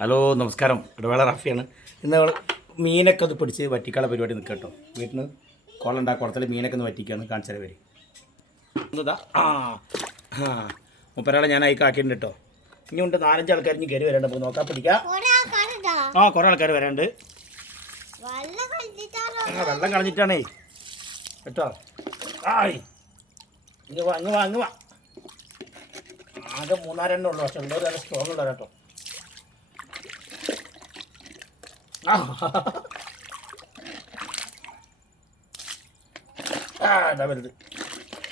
Hello നമസ്കാരം. ഇടവേള റാഫിയാണ്. ഇന്ന് നമ്മൾ മീനൊക്കെ ഒന്ന് പിടിച്ച് വറ്റിക്കാളെ പരിപാടി നിൽക്കുക കേട്ടോ. വീട്ടിൽ നിന്ന് കുളമുണ്ടാ കുളത്തിൽ മീനൊക്കെ ഒന്ന് വറ്റിക്കാണ് കാണിച്ചാൽ പേര് എന്താ ആ ആ മുപ്പരാളെ ഞാൻ ആയി കാക്കിയിട്ടുണ്ട് കേട്ടോ. ഇനി ഉണ്ട് നാലഞ്ച് ആൾക്കാർ ഇനി കയറി വരാണ്ട് നമുക്ക് നോക്കാൻ പിടിക്കാം. ആ കുറേ ആൾക്കാർ വരാണ്ട് ആ വെള്ളം കളഞ്ഞിട്ടാണേ. കേട്ടോ? ആയി. ഇങ്ങ് വാ ഇങ്ങ് വാ ഇങ്ങ് വാ. ആകെ മൂന്നാലെണ്ണം ഉള്ളൂ. പക്ഷെ ഉള്ളവർ നല്ല സ്ട്രോങ് ഉള്ളവർ കേട്ടോ ആ ആ ഇതാ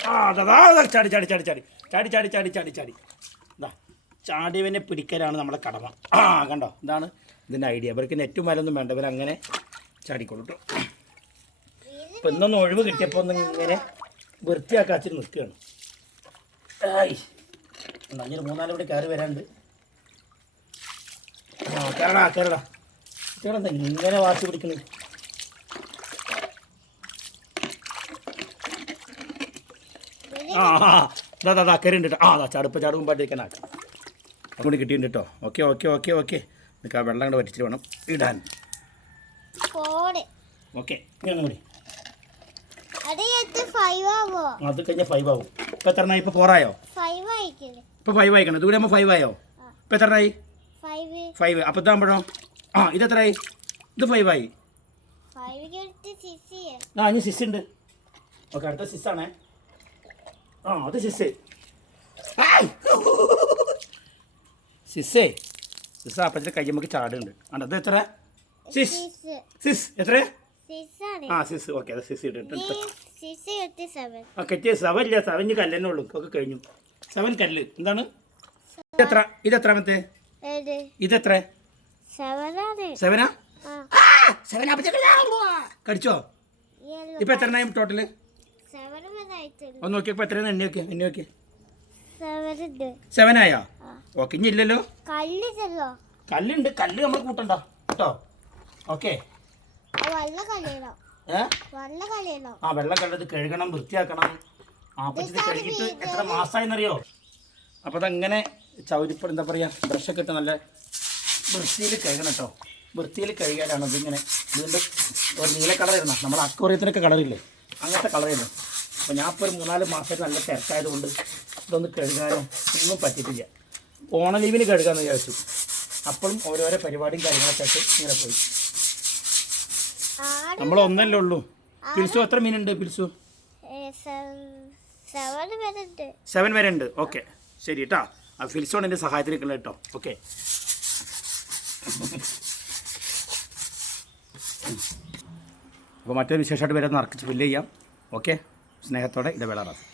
ആ അതാ ചാടി ചാടി ചാടി ചാടി. ചാടി ചാടി ചാടി ചാടി ചാടി. ഇതാ ചാടിയവനെ പിടിക്കലാണ് നമ്മുടെ കടമ. ആ കണ്ടോ? ഇതാണ് ഇതിന്റെ ഐഡിയ ഇവർക്ക് നെറ്റും മരൊന്നും വേണ്ട. ഇവർ അങ്ങനെ ചാടിക്കൊള്ളു ഇപ്പം ഇന്നൊന്ന് ഒഴിവ് കിട്ടിയപ്പോൾ ഒന്ന് ഇങ്ങനെ വൃത്തിയാക്കാച്ചു നിൽക്കുകയാണ് ആയി. അങ്ങനെ മൂന്നാൽ കൂടി കയറി വരാണ്ട് ആ കയറടാ കയറടാ കയറണ്ട ഇങ്ങനെ വാച്ച് പിടിക്കുന്നത് ആ ദാ അതാ കയറിണ്ട് കേട്ടോ ആ ചടുപ്പ് പാട്ടിരിക്കാനാക്കാം അങ്ങോട്ട് കിട്ടിയിട്ടുണ്ട് കേട്ടോ. Okay okay okay okay. നിനക്ക് ആ വെള്ളം കൂടെ വറ്റിച്ചിട്ട് വേണം ഇടാൻ. ഓക്കെ കൂടി അത് എത്ര ഫൈവ് ആവോ? ഇപ്പം എത്ര ഇപ്പോൾ ഫോറായോ ഇപ്പോൾ ഫൈവ് ആയിക്കണം. ഇതുകൂടെ ആകുമ്പോൾ ഫൈവ് ആയോ? ഇപ്പം എത്രയായി ഫൈവ് ഫൈവ് അപ്പോൾ ഇതാകുമ്പോഴോ ആ ഇത് എത്രയായി ഇത് ഫൈവ് ആയി ഫൈവ് കേട്ട് സിസി ആ ഇനി സിസ് ഉണ്ട്. ഓക്കെ അടുത്ത സിസ് ആണേ. ആ അത് സിസ് സിസ്സേ സിസ് അപ്പഴത്തെ കയ്യമ്മക്ക് ചാടുണ്ട് ആണ് അത് എത്ര സിസ് സിസ് എത്ര ആ സിസ് ഓക്കെ അത് സിസ് സെവൻ ആ കെറ്റിയ സെവൻ ഇല്ല സെവൻ കല്ലെന്നെ ഉള്ളൂ. ഒക്കെ കഴിഞ്ഞു. സെവൻ കല്ല്. എന്താണ്? ഇതെത്ര ഇതെത്രാമത്തെ ഇതെത്ര സെവനാ സെവൻ കടിച്ചോ? ഇപ്പൊ എത്ര എണ്ണായി ടോട്ടൽ ഒന്ന് നോക്കിയേ ഇപ്പൊ എത്രയാണ്? എണ്ണ നോക്കിയ എണ്ണ നോക്കിയ. സെവൻ ആയോ? ഓക്കെ ഇനി ഇല്ലല്ലോ? കല്ലുണ്ട് കല്ല് നമ്മൾ കൂട്ടണ്ട? കേട്ടോ? ഓക്കെ ആ വെള്ളം കല്ലത് കഴുകണം വൃത്തിയാക്കണം. ആപ്പച്ചത് കഴുകിയിട്ട് എത്ര മാസമായെന്നറിയോ അപ്പോൾ അതങ്ങനെ ചവിരിപ്പോ എന്താ പറയുക ബ്രഷൊക്കെ ഇട്ട് നല്ല വൃത്തിയിൽ കഴുകണം കേട്ടോ. വൃത്തിയിൽ കഴുകിയാലാണ് ഇങ്ങനെ വീണ്ടും ഒരു നീല കളർ ഇടണം നമ്മൾ അക്വറിയത്തിനൊക്കെ കളറില്ലേ അങ്ങനത്തെ കളർ ഇടണം അപ്പോൾ ഞാൻ ഇപ്പോൾ ഒരു മൂന്നാൽ മാസമായിട്ട് നല്ല തിരക്കായതുകൊണ്ട് ഇതൊന്ന് കഴുകാനും ഒന്നും പറ്റിയിട്ടില്ല. ഓണ ലീവിന് കഴുകാമെന്ന് വിചാരിച്ചു. അപ്പോഴും ഓരോരോ പരിപാടിയും കാര്യങ്ങളൊക്കെ ആയിട്ട് ഇങ്ങനെ പോയി. നമ്മൾ ഒന്നല്ലേ ഉള്ളൂ. പിൽസു എത്ര മീനുണ്ട് പിൽസു? സെവൻ വരെ ഉണ്ട്. ഓക്കെ. ശരി കേട്ടോ ആ ഫിൽസോൺ എന്റെ സഹായത്തിന് കേട്ടോ ഓക്കെ. അപ്പോൾ മറ്റൊരു വിശേഷമായിട്ട് വരെ നറക്കിച്ച് ഫില്ല് ചെയ്യാം. ഓക്കെ? സ്നേഹത്തോടെ ഇത് വിളറാം